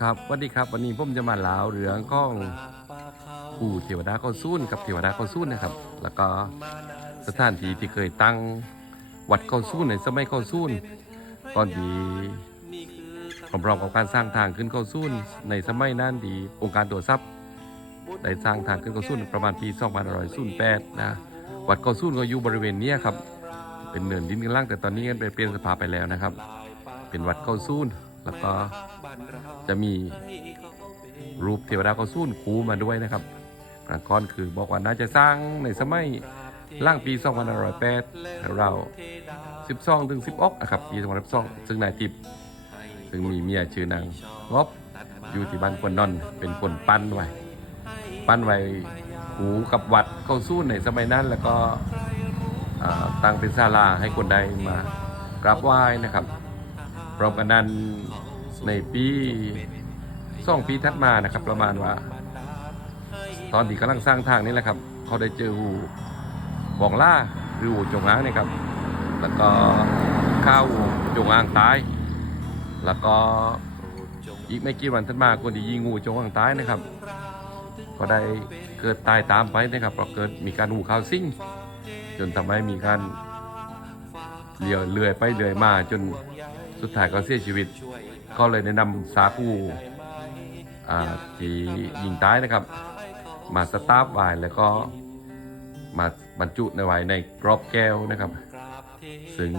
ครับสวัสดีครับ วันนี้ผมจะมาล่าเรื่องของปู่เทวดาเข้าสู้นกับเทวดาเข้าสู้นนะครับ แล้วก็สถานที่ที่เคยตั้งวัดเข้าสู้นในสมัยเข้าสู้นตอนที่พร้อมๆกับการสร้างทางขึ้นเข้าสู้นในสมัยนั้นที่องค์การตรวจทรัพย์ได้สร้างทางขึ้นเข้าสู้นประมาณปี2508นะวัดเข้าสู้นก็อยู่บริเวณนี้ครับเป็นเนินดินกันล่างแต่ตอนนี้กันเปลี่ยนสภาพไปแล้วนะครับ เป็นวัดเข้าสู้น แล้วก็จะมีรูปเทวดาเขาสู้นคูมาด้วยนะครับกลางก้อนคือบอกว่าน่าจะสร้างในสมัยล่างปี2508เรา12ถึง16นะครับปี2012ซึ่งนายทิพย์ซึ่งมีเมียชื่อนางงบอยู่ที่บ้านคนนอนเป็นคนปั้นไว้ปั้นไว้หูกับวัดเข้าสู้ในสมัยนั้น แล้วก็ตั้งเป็นศาลาให้คนได้มากราบไหว้นะครับ พร้อมกันนั้นในปีสองปีถัดมานะครับ ประมาณว่า ตอนที่กำลังสร้างทางนี่แหละครับ เขาได้เจอหูบองล่าหรือหูจงอางนี่ครับ แล้วก็ข้าวจงอางตาย แล้วก็อีกไม่กี่วันถัดมาคนที่ยิงงูจงอางตายนะครับ ก็ได้เกิดตายตามไปนะครับเพราะเกิดมีการหูข่าวซิ่ง จนทำให้มีการเลี้ยวเลื่อยไปเลื่อยมาจน สุดท้ายก็เสียชีวิตก็เลยแนะนำสาคูอ่าที่ยิงตายนะครับ มาสตาร์ฟไว้แล้วก็มาบรรจุในไว้ในกรอบแก้วนะครับ ซึ่ง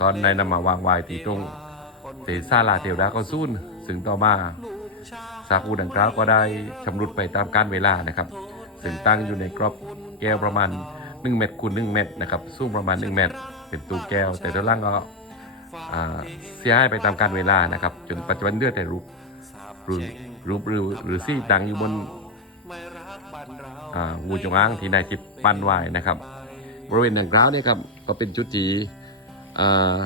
ก็ในนำมาวางไว้ที่ตรงเตซาลาเทวดาก็ซุ่นซึ่งต่อมาสาคูดังกล่าวก็ได้ชำรุดไปตามกาลเวลานะครับ ซึ่งตั้งอยู่ในกรอบแก้วประมาณ 1 เมตรคูณ1เมตรนะครับ สูงประมาณ 1 เมตร เป็นตู้แก้ว แต่ด้านล่างก็อ่า เสียหายไปตามกาลเวลานะครับ จนปัจจุบันเลือดแต่รูปรูปรูปหรือหรือซี่ดังอยู่บนอ่างูจงอางที่นายทิพย์ปั้นไว้นะครับ บริเวณดังกล่าวเนี่ยครับก็เป็นจุดที่อ่า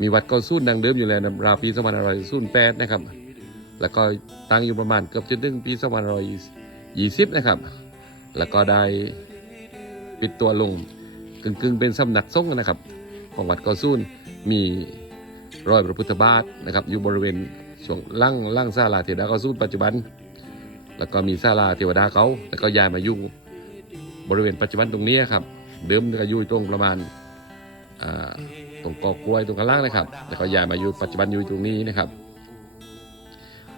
มีวัดก้าสู้นดังเดิมอยู่แล้วนะราวปี2508นะครับ แล้วก็ตั้งอยู่ประมาณเกือบจะถึงปี2520นะครับ แล้วก็ได้ปิดตัวลงกึ่งๆเป็นสำนักสงฆ์นะครับ ของวัดเกอซูนมี รอยพระพุทธบาทนะครับอยู่บริเวณส่วนล่างล่างศาลาเทวดาเกอซูนปัจจุบัน แล้วก็มีศาลาเทวดาเขาแล้วก็ย้ายมาอยู่บริเวณปัจจุบันตรงนี้ครับ เดิมก็อยู่ตรงประมาณาตรงกอกล้วยตรงข้างล่างนะครับ แล้วก็ย้ายมาอยู่ปัจจุบันอยู่ตรงนี้นะครับ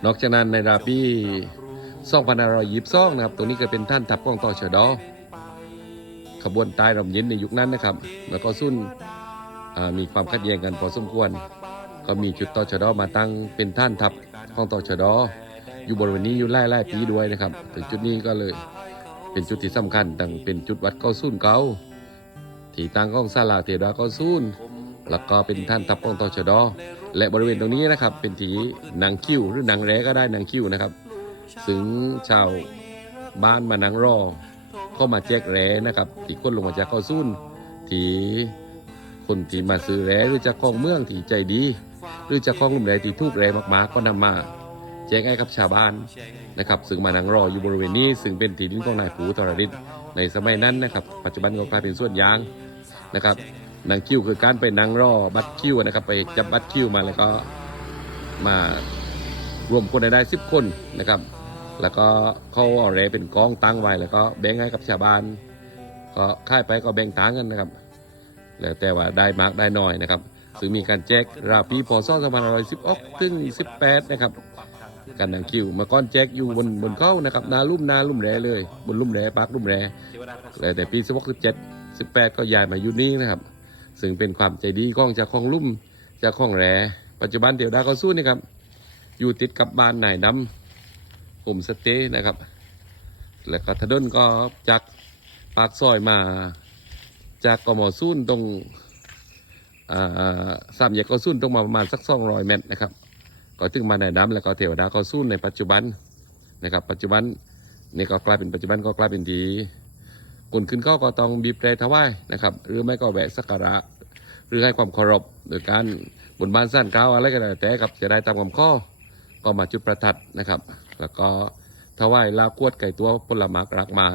นอกจากนั้นในราปี2522นารยีบซ่องนะครับ ตรงนี้ก็เป็นท่านทัพกองต่อชดอขบวนใต้ลมเย็นในยุคนั้นนะครับ แล้วก็สุ่นมีความขัดแย้งกันพอสมควร ก็มีจุดต่อชะดอมาตั้งเป็นท่านทัพกองต่อชะดออยู่บริเวณนี้อยู่ไล่ไล่ปีด้วยนะครับ ถึงจุดนี้ก็เลยเป็นจุดที่สำคัญตั้งเป็นจุดวัดเก้าสุ่นเก่าที่ตั้งของศาลาเทวดาเก้าสุ่นแล้วก็เป็นท่านทัพกองต่อชะดอและบริเวณตรงนี้นะครับ เป็นที่นางคิ้วหรือนางแร้ก็ได้นางคิ้วนะครับซึ่งชาวบ้านมานังรอก็มาแจกแร้นะครับที่คนลงมาจากเขาซุ่นที่คนที่มาซื้อแร้หรือจากของเมืองที่ใจดี หรือจากของลุ่มแร้ที่ทุกแร้มากๆ ก็นำมาแจกให้กับชาวบ้านนะครับซึ่งมานังรออยู่บริเวณนี้ซึ่งเป็นที่ดินของนายผูตรฤทธิ์ในสมัยนั้นนะครับ ปัจจุบันก็กลายเป็นส่วนยางนะครับนางคิวคือการไปนางรอบัตรคิวนะครับ ไปจับบัตรคิวมาแล้วก็มารวมคนได้สิบคนนะครับ แล้วก็เขาเอาแรเป็นกองตั้งไว้แล้วก็แบ่งให้กับชาวบ้านก็ค่ายไปก็แบ่งตังกันนะครับ แล้วแต่ว่าได้มากได้น้อยนะครับ ซึ่งมีการแจกราปีพศ2516ถึง18นะครับการนังคิวมาก้อนแจกอยู่บนบนเข้านะครับนาลุ่มนาลุ่มแรเลย บนลุ่มแรปากลุ่มแรแล้วแต่ปี16 17 18ก็ย้ายมาอยู่นี่นะครับ ซึ่งเป็นความใจดีของจากของลุ่มจากของแรปัจจุบันเดี๋ยวดาเขาสู้นี่ครับ อยู่ติดกับบ้านนายน้ำผมสเตย์นะครับ แล้วก็ถนนก็จากปากซอยมาจากกมอซุนตรง สามแยกก็ซุ่นตรงมาประมาณสักสองร้อยเมตรนะครับก็ถึงมาในน้ำแล้วก็เทวดาก็ซุ่นในปัจจุบันนะครับ ปัจจุบันนี่ก็กลายเป็นปัจจุบันก็กลายเป็นทีคนขึ้นเข้าก็ต้องบีบแตรถวายนะครับ หรือไม่ก็แวะสักการะหรือให้ความเคารพโดยการบนบานสั้นเก้าวอะไรก็ได้แต่ครับจะได้ตามคำข้อก็มาจุดประทัดนะครับ แล้วก็ถวายลาบกวดไก่ตัวผลไม้รากไม้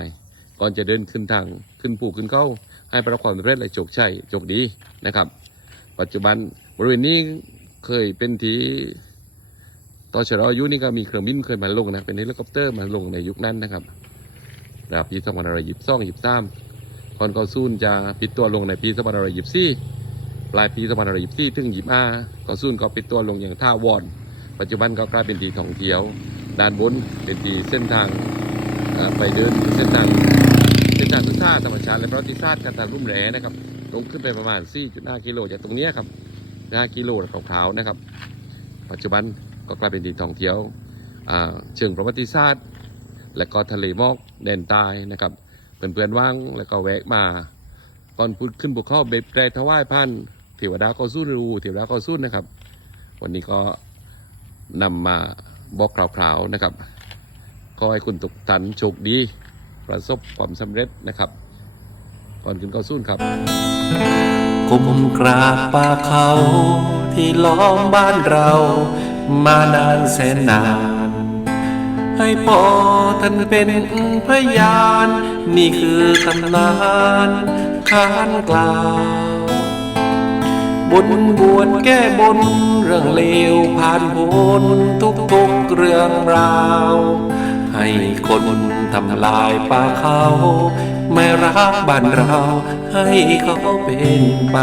ก่อนจะเดินขึ้นทางขึ้นปู่ขึ้นเข้าให้ประสบความสำเร็จและโชคชัยโชคดีนะครับ ปัจจุบันบริเวณนี้เคยเป็นที่ตชดอายุนี่ก็มีเครื่องบินเคยมาลงนะเป็นเฮลิคอปเตอร์มาลงในยุคนั้นนะครับระดับปีสองพันห้าร้อยยี่สิบสองยี่สิบสามคอนกอซูนจะปิดตัวลงในปีสองพันห้าร้อยยี่สิบสี่ปลายปีสองพันห้าร้อยยี่สิบสี่ถึงยี่สิบห้ากอซูนก็ปิดตัวลงอย่างท่าวอน ปัจจุบันก็กลายเป็นที่ท่องเที่ยว ด้านบนเป็นที่เส้นทางไปเดินเส้นทางเส้นทางศึกษาธรรมชาติและประวัติศาสตร์การทางรุ่มแหลนะครับ ลงขึ้นไปประมาณ 4.5 กิโลจากตรงนี้ครับ5กิโลขาวๆนะครับ ปัจจุบันก็กลายเป็นที่ท่องเที่ยวเชิงประวัติศาสตร์ และก็ทะเลหมอกแดนใต้นะครับเพื่อนๆว่างแล้วก็แวะมาตอนพุดขึ้นบุกเข้าเบ็ดแปรถวายพันเทวดาก็สู้รูเทวดาก็สู้นะครับ วันนี้ก็นำมาบอกคร่าวๆนะครับขอให้คุณตุกตันโชคดี ประสบความสำเร็จนะครับ ก่อนขึ้นก็สู้ครับกุมกราบป่าเขาที่ล้อมบ้านเรา มานานแสนนาน ให้พ่อท่านเป็นพยาน นี่คือตำนานขานกล่าวบนบวชแก้บน เรื่องเลวผ่านพ้นทุกๆเรื่องราว นทำลายป่าเขา ไม่รักบ้านเราให้เขาเป็นไป